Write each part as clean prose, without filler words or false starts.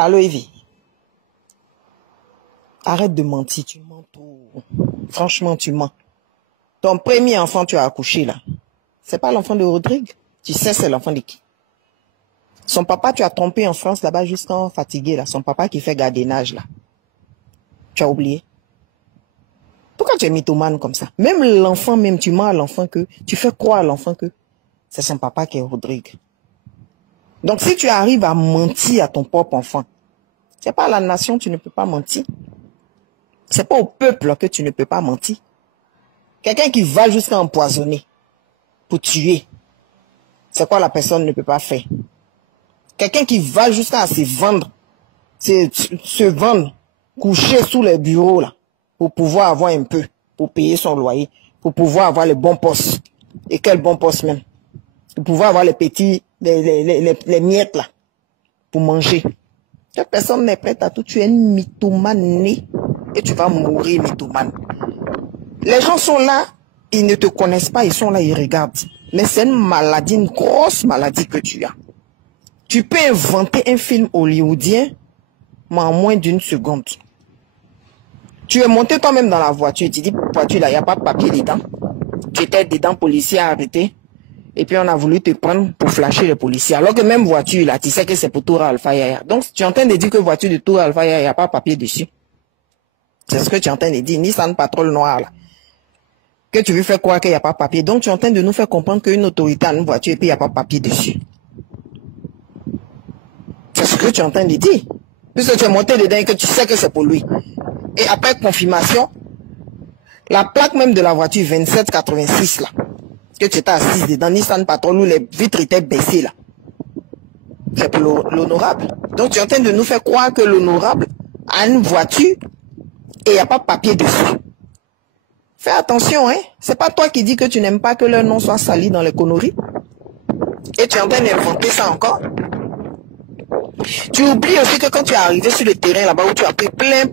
Allô, Evie. Arrête de mentir, tu mens tout. Franchement, tu mens. Ton premier enfant, tu as accouché là. C'est pas l'enfant de Rodrigue. Tu sais, c'est l'enfant de qui? Son papa, tu as trompé en France là-bas jusqu'en fatigué là. Son papa qui fait gardiennage là. Tu as oublié. Pourquoi tu es mythomane comme ça? Même l'enfant, même tu mens à l'enfant que, tu fais croire à l'enfant que c'est son papa qui est Rodrigue. Donc si tu arrives à mentir à ton propre enfant, c'est pas à la nation, tu ne peux pas mentir. C'est pas au peuple que tu ne peux pas mentir. Quelqu'un qui va jusqu'à empoisonner pour tuer, c'est quoi la personne ne peut pas faire? Quelqu'un qui va jusqu'à se vendre, se vendre, coucher sous les bureaux là, pour pouvoir avoir un peu, pour payer son loyer, pour pouvoir avoir les bons postes. Et quel bon poste même? Pour pouvoir avoir les petits, les miettes là, pour manger. Cette personne n'est prête à tout. Tu es une mythomane et tu vas mourir mythomane. Les gens sont là, ils ne te connaissent pas, ils sont là, ils regardent. Mais c'est une maladie, une grosse maladie que tu as. Tu peux inventer un film hollywoodien, mais en moins d'une seconde. Tu es monté toi-même dans la voiture, tu dis, voiture là, il n'y a pas de papier dedans. Tu étais dedans, policier a arrêté. Et puis on a voulu te prendre pour flasher les policiers. Alors que même voiture là, tu sais que c'est pour Tour Alpha Yaya. Donc tu es en train de dire que voiture de Tour Alpha Yaya, il n'y a pas de papier dessus. C'est ce que tu es en train de dire. Nissan Patrol noir là. Que tu veux faire croire qu'il n'y a pas de papier. Donc tu es en train de nous faire comprendre qu'une autorité a une voiture et puis il n'y a pas de papier dessus. C'est ce que tu es en train de dire. Puisque tu es monté dedans et que tu sais que c'est pour lui. Et après confirmation, la plaque même de la voiture 2786 là, que tu étais assise dedans, Nissan Patrol où les vitres étaient baissées là. C'est pour l'honorable. Donc tu es en train de nous faire croire que l'honorable a une voiture et il n'y a pas de papier dessus. Fais attention, hein. C'est pas toi qui dis que tu n'aimes pas que leur nom soit sali dans les conneries. Et tu es en train d'inventer ça encore. Tu oublies aussi que quand tu es arrivé sur le terrain là-bas où tu as pris plein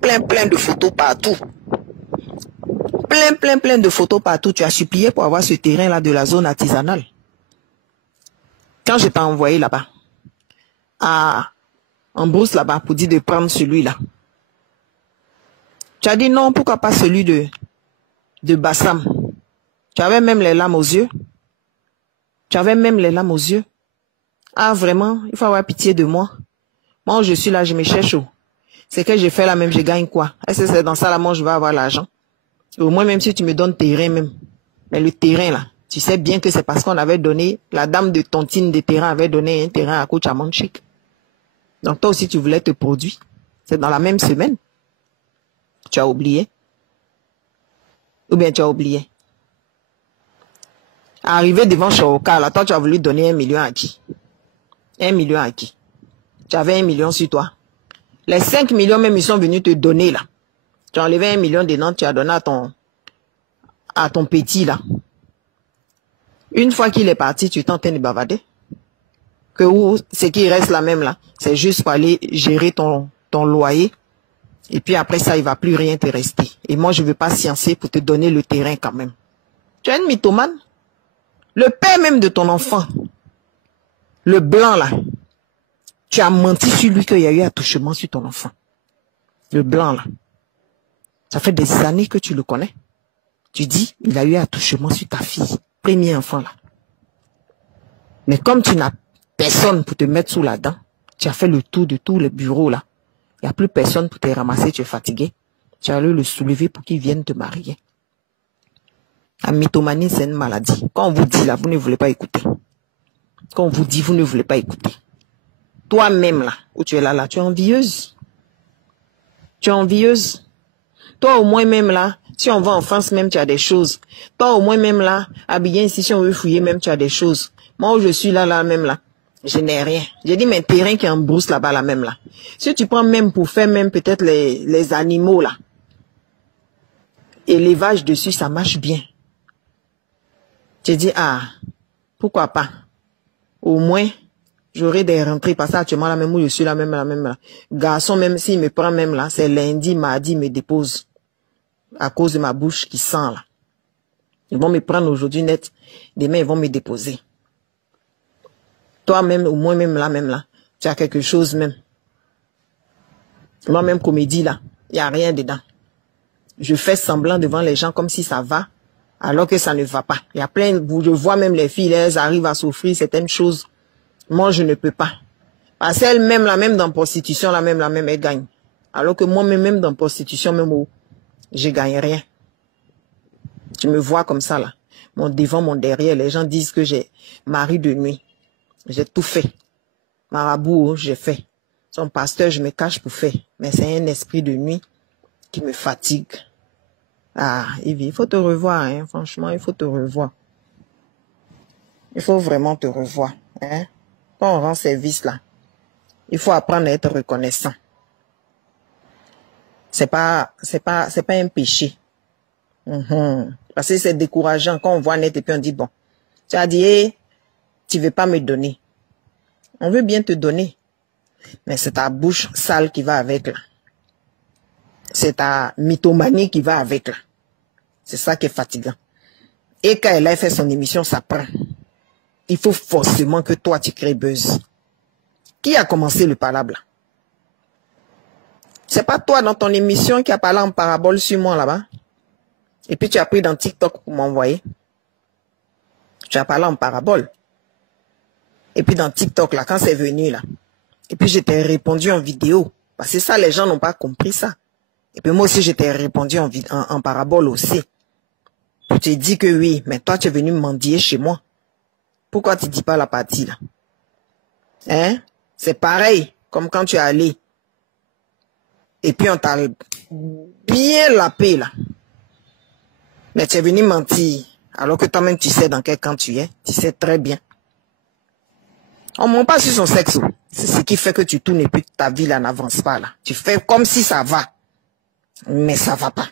de photos partout. Plein de photos partout. Tu as supplié pour avoir ce terrain-là de la zone artisanale. Quand je t'ai envoyé là-bas, en brousse là-bas, pour dire de prendre celui-là. Tu as dit non, pourquoi pas celui de Bassam. Tu avais même les larmes aux yeux. Tu avais même les larmes aux yeux. Ah, vraiment, il faut avoir pitié de moi. Moi, je suis là, je me cherche où. C'est que j'ai fait là même, je gagne quoi? Est-ce que c'est dans ça là, moi, je vais avoir l'argent? Au moins, même si tu me donnes terrain même. Mais le terrain là, tu sais bien que c'est parce qu'on avait donné, la dame de tontine de terrain avait donné un terrain à Coach Amanchik. Donc toi aussi, tu voulais te produire. C'est dans la même semaine. Tu as oublié. Ou bien tu as oublié. Arrivé devant Choroka, là, toi, tu as voulu donner 1 million à qui? 1 million à qui? Tu avais 1 million sur toi. Les 5 millions même, ils sont venus te donner, là. Tu as enlevé 1 million dedans, tu as donné à ton petit, là. Une fois qu'il est parti, tu es en train de bavarder. Que ce qui reste là même, là, c'est juste pour aller gérer ton loyer. Et puis après ça, il va plus rien te rester. Et moi, je ne veux pas sciencer pour te donner le terrain quand même. Tu es une mythomane. Le père même de ton enfant, le blanc là, tu as menti sur lui qu'il y a eu attouchement sur ton enfant. Le blanc là. Ça fait des années que tu le connais. Tu dis, il a eu attouchement sur ta fille. Premier enfant là. Mais comme tu n'as personne pour te mettre sous la dent, tu as fait le tour de tous les bureaux là. Il n'y a plus personne pour te ramasser, tu es fatigué. Tu as allé le soulever pour qu'il vienne te marier. La mythomanie, c'est une maladie. Quand on vous dit là, vous ne voulez pas écouter. Quand on vous dit, vous ne voulez pas écouter. Toi-même là, où tu es là, tu es envieuse. Tu es envieuse. Toi au moins même là, si on va en France même, tu as des choses. Toi au moins même là, habillé ici, si on veut fouiller même, tu as des choses. Moi où je suis là même là, je n'ai rien. J'ai dit, mais terrain qui est en brousse là-bas là même là. Si tu prends même pour faire même peut-être les animaux là, élevage dessus, ça marche bien. Tu dis, ah, pourquoi pas? Au moins, j'aurai des rentrées. Parce que actuellement, là même où je suis, là même là. Garçon, même s'il me prend même là, c'est lundi, mardi, il me dépose. À cause de ma bouche qui sent là. Ils vont me prendre aujourd'hui net. Demain, ils vont me déposer. Toi-même, au moins même là, tu as quelque chose même. Moi-même, comédie, là, il n'y a rien dedans. Je fais semblant devant les gens comme si ça va, alors que ça ne va pas. Il y a plein, je vois même les filles, elles arrivent à s'offrir certaines choses. Moi, je ne peux pas. Parce qu'elles-mêmes, la même dans prostitution, la même, elles gagnent. Alors que moi-même, même dans prostitution, même où je gagne rien. Tu me vois comme ça, là. Mon devant, mon derrière, les gens disent que j'ai mari de nuit. J'ai tout fait. Marabout, j'ai fait. Son pasteur, je me cache pour faire. Mais c'est un esprit de nuit qui me fatigue. Ah, Yves, il faut te revoir, hein. Franchement, il faut te revoir. Il faut vraiment te revoir, hein. Quand on rend service, là, il faut apprendre à être reconnaissant. C'est pas un péché. Parce que c'est décourageant quand on voit net et puis on dit, bon, tu as dit, hey, tu veux pas me donner. On veut bien te donner. Mais c'est ta bouche sale qui va avec, là. C'est ta mythomanie qui va avec, là. C'est ça qui est fatigant. Et quand elle a fait son émission, ça prend. Il faut forcément que toi, tu crées buzz. Qui a commencé le palabre, là? C'est pas toi dans ton émission qui a parlé en parabole sur moi, là-bas? Et puis tu as pris dans TikTok pour m'envoyer. Tu as parlé en parabole. Et puis dans TikTok, là, quand c'est venu, là. Et puis je t'ai répondu en vidéo. Parce que ça, les gens n'ont pas compris ça. Et puis moi aussi, je t'ai répondu en parabole aussi. Je t'ai dit que oui, mais toi, tu es venu mendier chez moi. Pourquoi tu dis pas la partie, là? Hein? C'est pareil, comme quand tu es allé. Et puis on t'a bien lapé, là. Mais tu es venu mentir. Alors que toi-même, tu sais dans quel camp tu es. Tu sais très bien. On ne ment pas sur son sexe. C'est ce qui fait que tu tournes et puis ta vie là n'avance pas là. Tu fais comme si ça va. Mais ça va pas.